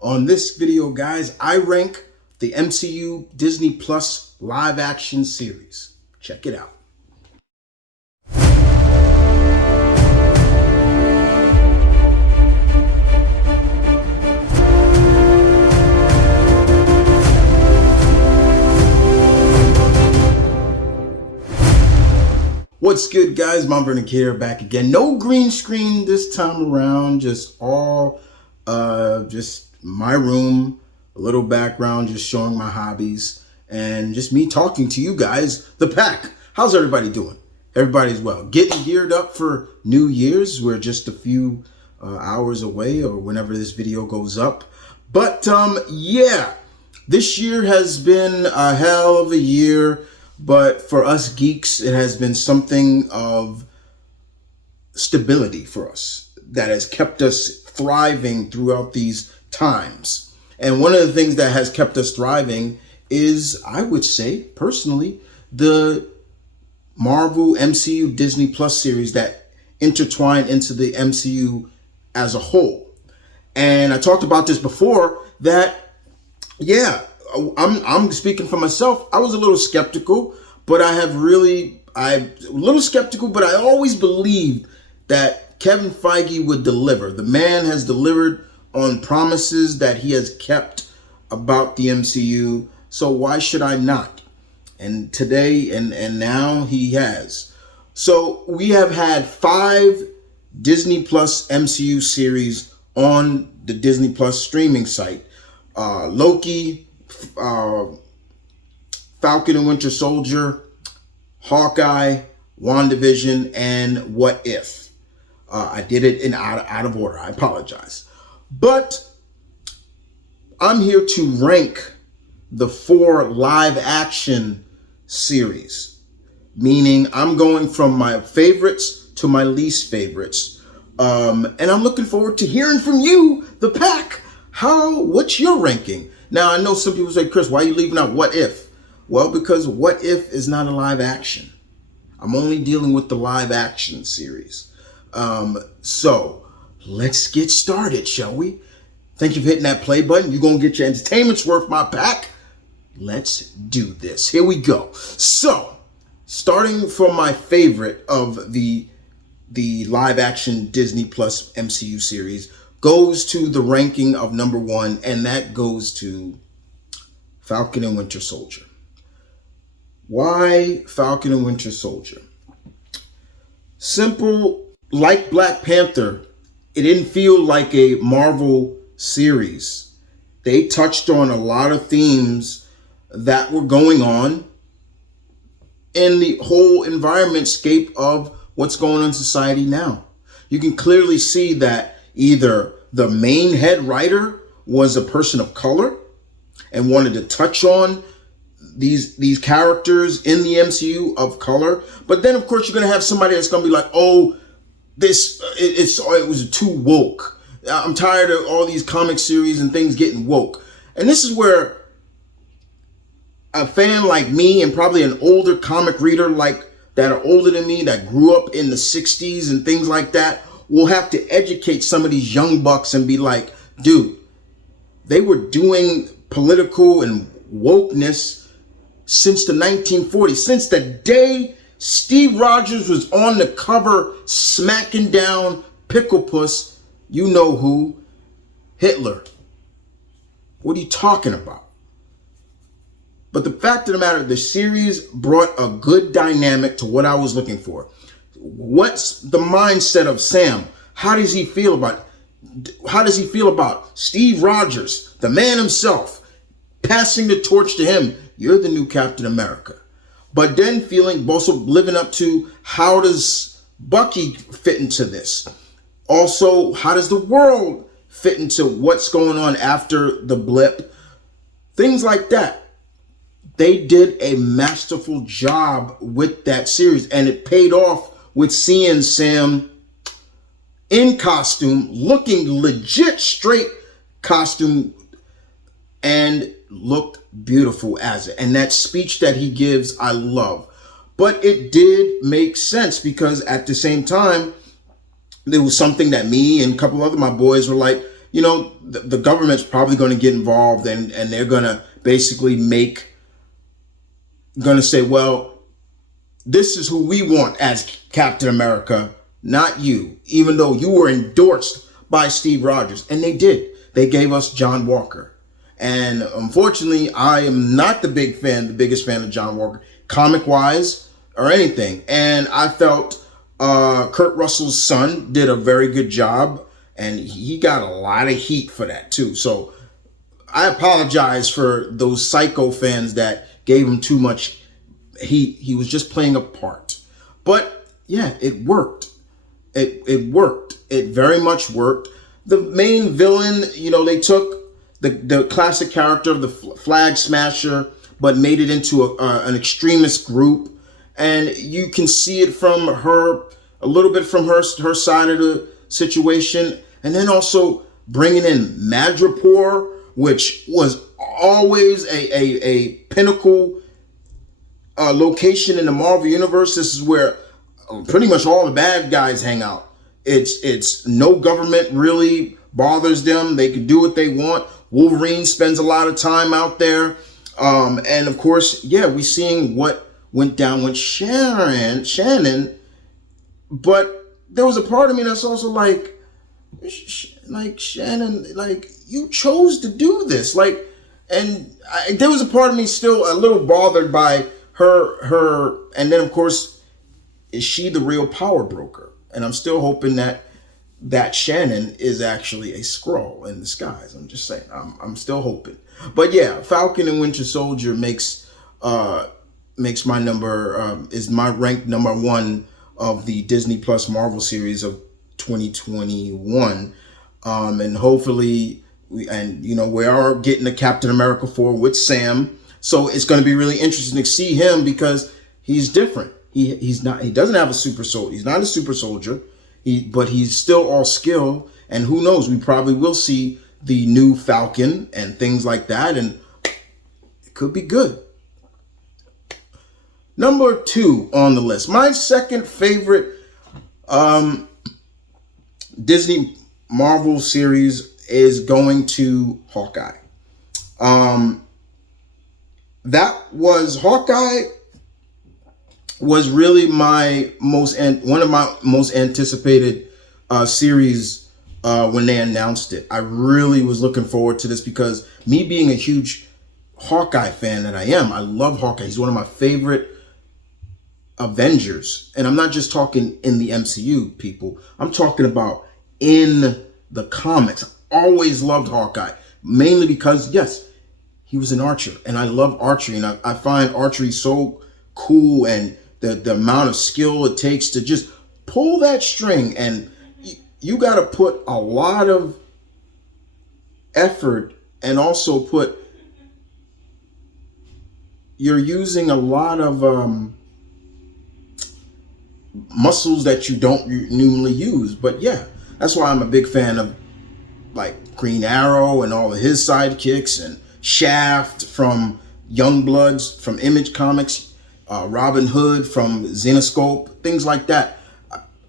On this video, guys, I rank the MCU Disney Plus live action series. Check it out. What's good, guys? M.V.K here, back again. No green screen this time around, just my room, a little background, just showing my hobbies, and just me talking to you guys, the pack. How's everybody doing? Everybody's well. Getting geared up for New Year's. We're just a few hours away, or whenever this video goes up. But yeah, this year has been a hell of a year. But for us geeks, it has been something of stability for us that has kept us thriving throughout these times. And one of the things that has kept us thriving is, I would say, personally, the Marvel MCU Disney Plus series that intertwine into the MCU as a whole. And I talked about this before that, yeah, I'm speaking for myself. I was a little skeptical, but I'm a little skeptical, but I always believed that Kevin Feige would deliver. The man has delivered on promises that he has kept about the MCU. So why should I not? And today and now he has. So we have had 5 Disney Plus MCU series on the Disney Plus streaming site. Loki, Falcon and Winter Soldier, Hawkeye, WandaVision, and What If. I did it in out of order. I apologize. But I'm here to rank the 4 live action series, meaning I'm going from my favorites to my least favorites. And I'm looking forward to hearing from you, the pack. What's your ranking? Now, I know some people say, Chris, why are you leaving out What If? Well, because What If is not a live action. I'm only dealing with the live action series. So let's get started, shall we? Thank you for hitting that play button. You're going to get your entertainment's worth, my pack. Let's do this. Here we go. So, starting from my favorite of the live action Disney Plus MCU series, goes to the ranking of number 1, and that goes to Falcon and Winter Soldier. Why Falcon and Winter Soldier? Simple, like Black Panther, it didn't feel like a Marvel series. They touched on a lot of themes that were going on in the whole environment-scape of what's going on in society now. You can clearly see that either the main head writer was a person of color and wanted to touch on these characters in the MCU of color, but then of course you're gonna have somebody that's gonna be like, oh, it was too woke. I'm tired of all these comic series and things getting woke. And this is where a fan like me, and probably an older comic reader like that are older than me, that grew up in the 60s and things like that, will have to educate some of these young bucks and be like, dude, they were doing political and wokeness since the 1940s, since the day Steve Rogers was on the cover smacking down Pickle Puss, you know who, Hitler. What are you talking about? But the fact of the matter, the series brought a good dynamic to what I was looking for. What's the mindset of Sam? How does he feel about Steve Rogers, the man himself, passing the torch to him? You're the new Captain America. But then also living up to, how does Bucky fit into this? Also, how does the world fit into what's going on after the blip? Things like that. They did a masterful job with that series, and it paid off with seeing Sam in costume, looking legit straight costume, and looked beautiful as it. And that speech that he gives, I love. But it did make sense, because at the same time, there was something that me and a couple other my boys were like, the government's probably going to get involved, and they're going to basically going to say, well, this is who we want as Captain America, not you, even though you were endorsed by Steve Rogers. And they did. They gave us John Walker. And unfortunately, I am not the biggest fan of John Walker, comic-wise or anything. And I felt Kurt Russell's son did a very good job, and he got a lot of heat for that too. So I apologize for those psycho fans that gave him too much heat. He was just playing a part. But yeah, it worked. It worked. It very much worked. The main villain, they took the classic character of the flag smasher, but made it into an extremist group. And you can see it from her, a little bit from her side of the situation. And then also bringing in Madripoor, which was always a pinnacle location in the Marvel Universe. This is where pretty much all the bad guys hang out. It's no government really bothers them. They can do what they want. Wolverine spends a lot of time out there. And of course, yeah, we seeing what went down with Shannon. But there was a part of me that's also like Shannon, you chose to do this. There was a part of me still a little bothered by her. And then of course, is she the real power broker? And I'm still hoping that Shannon is actually a Skrull in disguise. I'm just saying, I'm still hoping. But yeah, Falcon and Winter Soldier makes my number, is my ranked number one of the Disney Plus Marvel series of 2021. And hopefully, we are getting a Captain America 4 with Sam. So it's going to be really interesting to see him because he's different. He doesn't have a super soldier. He's not a super soldier. But he's still all skill, and who knows, we probably will see the new Falcon and things like that, and it could be good. Number 2 on the list, my second favorite Disney Marvel series is going to Hawkeye. Hawkeye was really one of my most anticipated series when they announced it. I really was looking forward to this because me being a huge Hawkeye fan that I am, I love Hawkeye. He's one of my favorite Avengers. And I'm not just talking in the MCU, people. I'm talking about in the comics. I always loved Hawkeye, mainly because, yes, he was an archer. And I love archery. And I find archery so cool, and the amount of skill it takes to just pull that string, and you got to put a lot of effort, and also you're using a lot of muscles that you don't normally use. But yeah, that's why I'm a big fan of Green Arrow and all of his sidekicks, and Shaft from Youngbloods from Image Comics, Robin Hood from Zenoscope, things like that.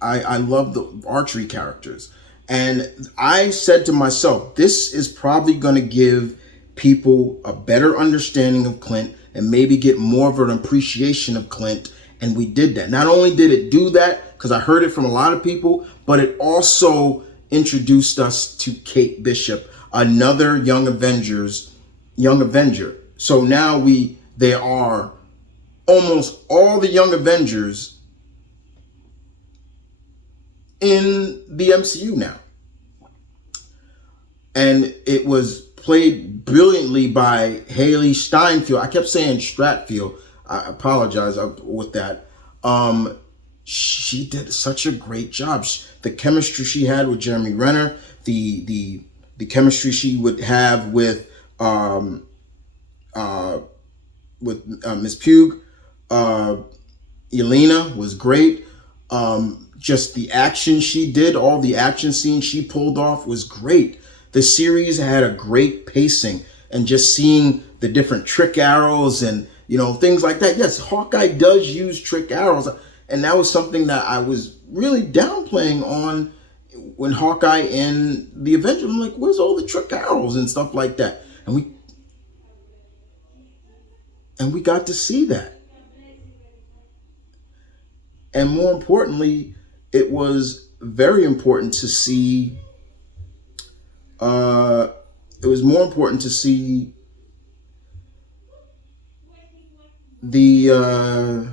I love the archery characters. And I said to myself, this is probably going to give people a better understanding of Clint and maybe get more of an appreciation of Clint. And we did that. Not only did it do that, because I heard it from a lot of people, but it also introduced us to Kate Bishop, another Young Avenger. So now there are almost all the Young Avengers in the MCU now. And it was played brilliantly by Haley Steinfeld. I kept saying Stratfield. I apologize with that. She did such a great job. The chemistry she had with Jeremy Renner, the chemistry she would have with Miss Pugh, Yelena was great. Just the action she did, all the action scenes she pulled off was great. The series had a great pacing, and just seeing the different trick arrows and things like that. Yes, Hawkeye does use trick arrows, and that was something that I was really downplaying on when Hawkeye and the Avengers, I'm like, where's all the trick arrows and stuff like that? And we got to see that. And more importantly, it was very important to see. Uh, it was more important to see the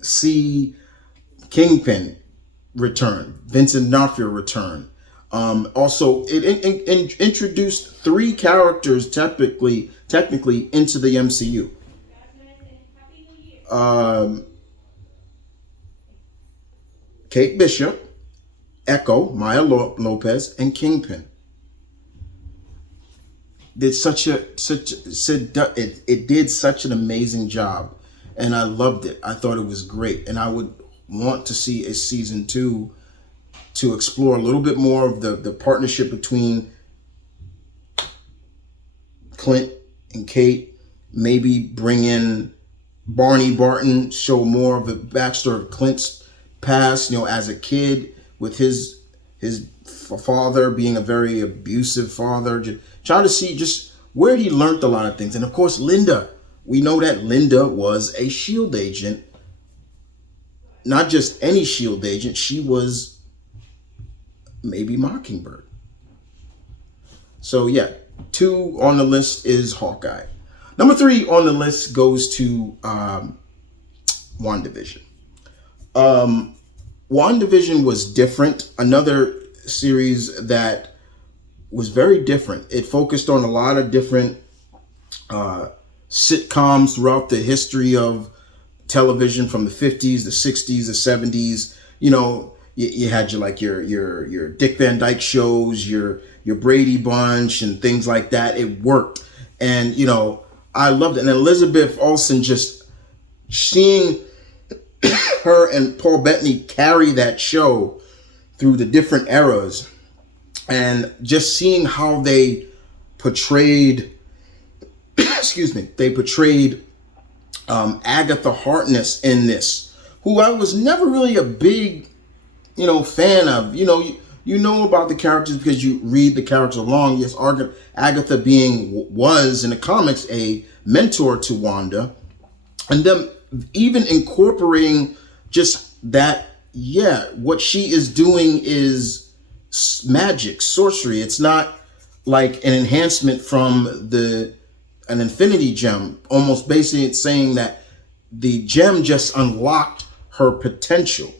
see Kingpin return, Vincent D'Onofrio return. Also, it introduced three characters technically into the MCU. Um, Kate Bishop, Echo, Maya Lopez, and Kingpin. Did it did such an amazing job, and I loved it. I thought it was great, and I would want to see a season 2 to explore a little bit more of the partnership between Clint and Kate. Maybe bring in Barney Barton, show more of the backstory of Clint's past, as a kid with his father being a very abusive father. Just trying to see just where he learned a lot of things. And of course, Linda. We know that Linda was a SHIELD agent. Not just any SHIELD agent. She was maybe Mockingbird. So yeah, 2 on the list is Hawkeye. Number 3 on the list goes to WandaVision. WandaVision was different. Another series that was very different. It focused on a lot of different sitcoms throughout the history of television, from the 50s, the 60s, the 70s. You had your Dick Van Dyke shows, your Brady Bunch and things like that. It worked. And, I loved it. And Elizabeth Olsen, just seeing her and Paul Bettany carry that show through the different eras, and just seeing how they portrayed Agatha Harkness in this, who I was never really a big fan of. You know about the characters because you read the characters along. Yes, Agatha was in the comics a mentor to Wanda, and them even incorporating just that. Yeah, what she is doing is magic, sorcery. It's not like an enhancement from an infinity gem. Almost basically, it's saying that the gem just unlocked her potential.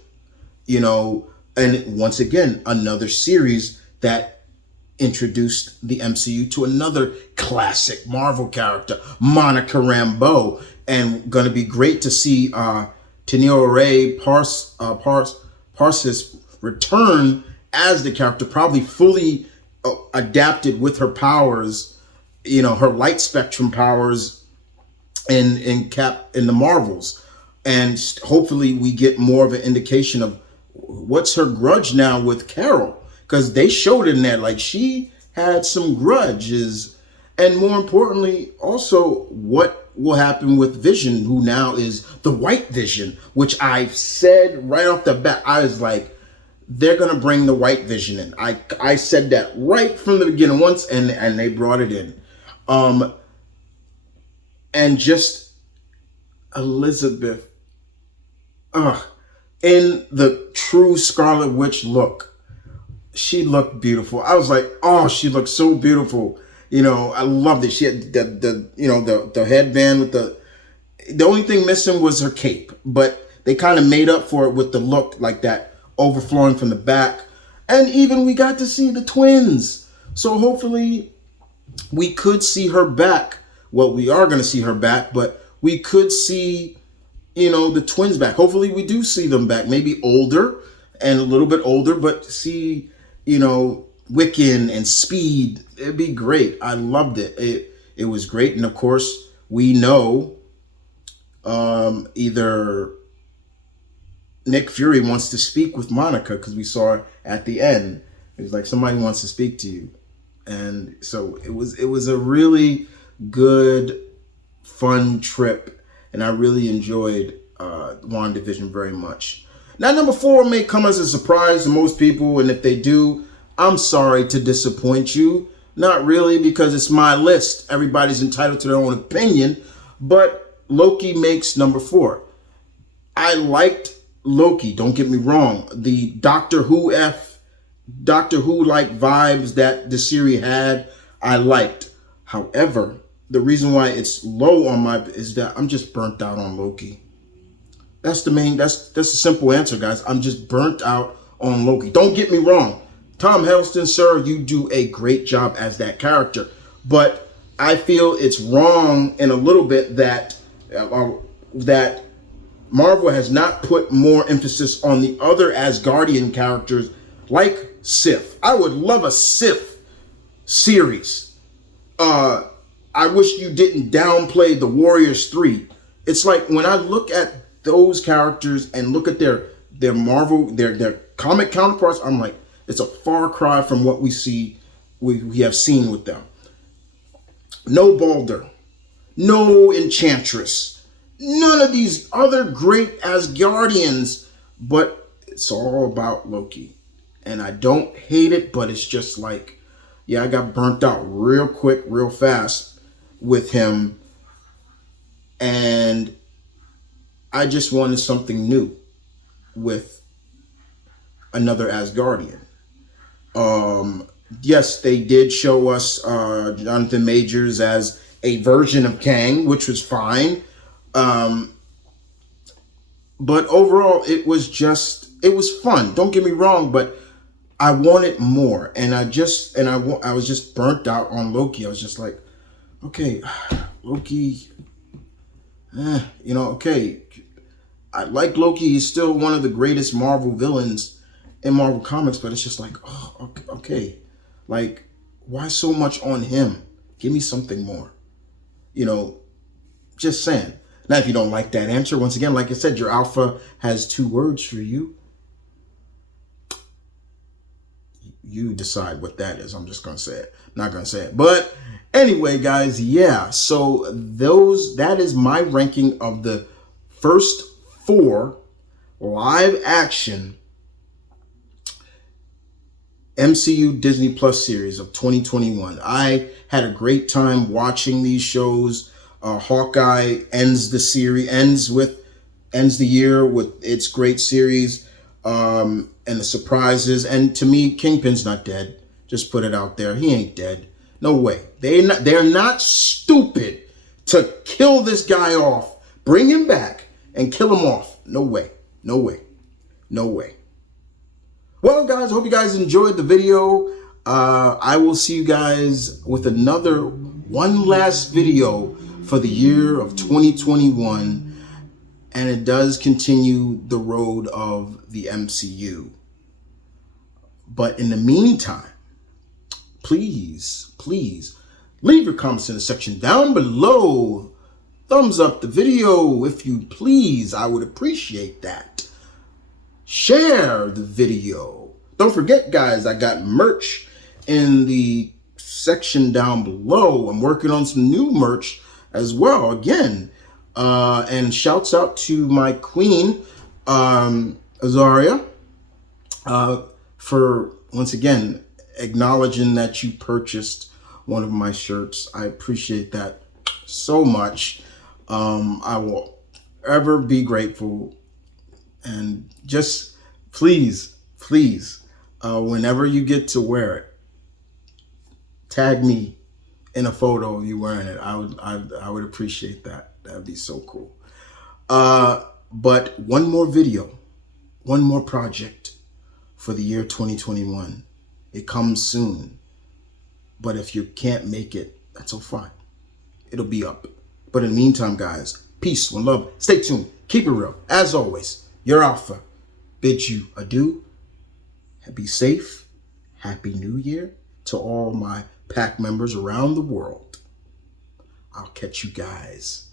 And once again, another series that introduced the MCU to another classic Marvel character, Monica Rambeau. And going to be great to see Tenoray Parsis return as the character, probably fully adapted with her powers, her light spectrum powers in the Marvels. And hopefully we get more of an indication of what's her grudge now with Carol, because they showed in there like she had some grudges. And more importantly, also what will happen with Vision, who now is the White Vision, which I said right off the bat. I was like, they're going to bring the White Vision in. I said that right from the beginning once, and they brought it in. And just Elizabeth, in the true Scarlet Witch look, she looked beautiful. I was like, oh, she looked so beautiful. I loved it. She had the headband with the only thing missing was her cape, but they kind of made up for it with the look like that overflowing from the back. And even we got to see the twins. So hopefully we could see her back. Well, we are going to see her back, but we could see, the twins back. Hopefully we do see them back, maybe older and a little bit older, but see, Wiccan and Speed. It'd be great. I loved it. It was great. And of course, we know either Nick Fury wants to speak with Monica, because we saw at the end, it was like, somebody wants to speak to you. And so it was a really good, fun trip. And I really enjoyed WandaVision very much. Now, number 4 may come as a surprise to most people, and if they do, I'm sorry to disappoint you. Not really, because it's my list. Everybody's entitled to their own opinion, but Loki makes number 4. I liked Loki, don't get me wrong. The Doctor Who like vibes that the series had, I liked. However, the reason why it's low on my is that I'm just burnt out on Loki. That's the simple answer, guys. I'm just burnt out on Loki. Don't get me wrong. Tom Hiddleston, sir, you do a great job as that character. But I feel it's wrong in a little bit that that Marvel has not put more emphasis on the other Asgardian characters like Sif. I would love a Sif series. I wish you didn't downplay the Warriors 3. It's like when I look at those characters and look at their Marvel, their comic counterparts, I'm like, it's a far cry from what we have seen with them. No Balder, no Enchantress, none of these other great Asgardians, but it's all about Loki. And I don't hate it, but it's just like, yeah, I got burnt out real quick, real fast with him. And I just wanted something new with another Asgardian. Yes, they did show us Jonathan Majors as a version of Kang, which was fine. But overall, it was fun. Don't get me wrong, but I wanted more, and I was just burnt out on Loki. I was just like, okay, Loki, okay. I like Loki. He's still one of the greatest Marvel villains in Marvel Comics, but it's just like, oh, okay. Like, why so much on him? Give me something more. Just saying. Now, if you don't like that answer, once again, like I said, your alpha has 2 words for you. You decide what that is. I'm just going to say it. Not going to say it. But anyway, guys, yeah. So that is my ranking of the first 4 live action MCU Disney Plus series of 2021. I had a great time watching these shows. Hawkeye ends the year with its great series, and the surprises. And to me, Kingpin's not dead. Just put it out there. He ain't dead. No way. They're not stupid to kill this guy off, bring him back, and kill him off. No way. No way. No way. Well, guys, I hope you guys enjoyed the video. I will see you guys with one last video for the year of 2021. And it does continue the road of the MCU. But in the meantime, please leave your comments in the section down below. Thumbs up the video if you please. I would appreciate that. Share the video. Don't forget, guys, I got merch in the section down below. I'm working on some new merch as well. Again, and shouts out to my queen, Azaria, for once again acknowledging that you purchased one of my shirts. I appreciate that so much. I will ever be grateful. And just please, whenever you get to wear it, tag me in a photo of you wearing it. I would appreciate that. That'd be so cool. But one more video, one more project for the year 2021. It comes soon. But if you can't make it, that's all fine. It'll be up. But in the meantime, guys, peace, one love. Stay tuned. Keep it real. As always, your alpha bids you adieu. Be safe. Happy New Year to all my pack members around the world. I'll catch you guys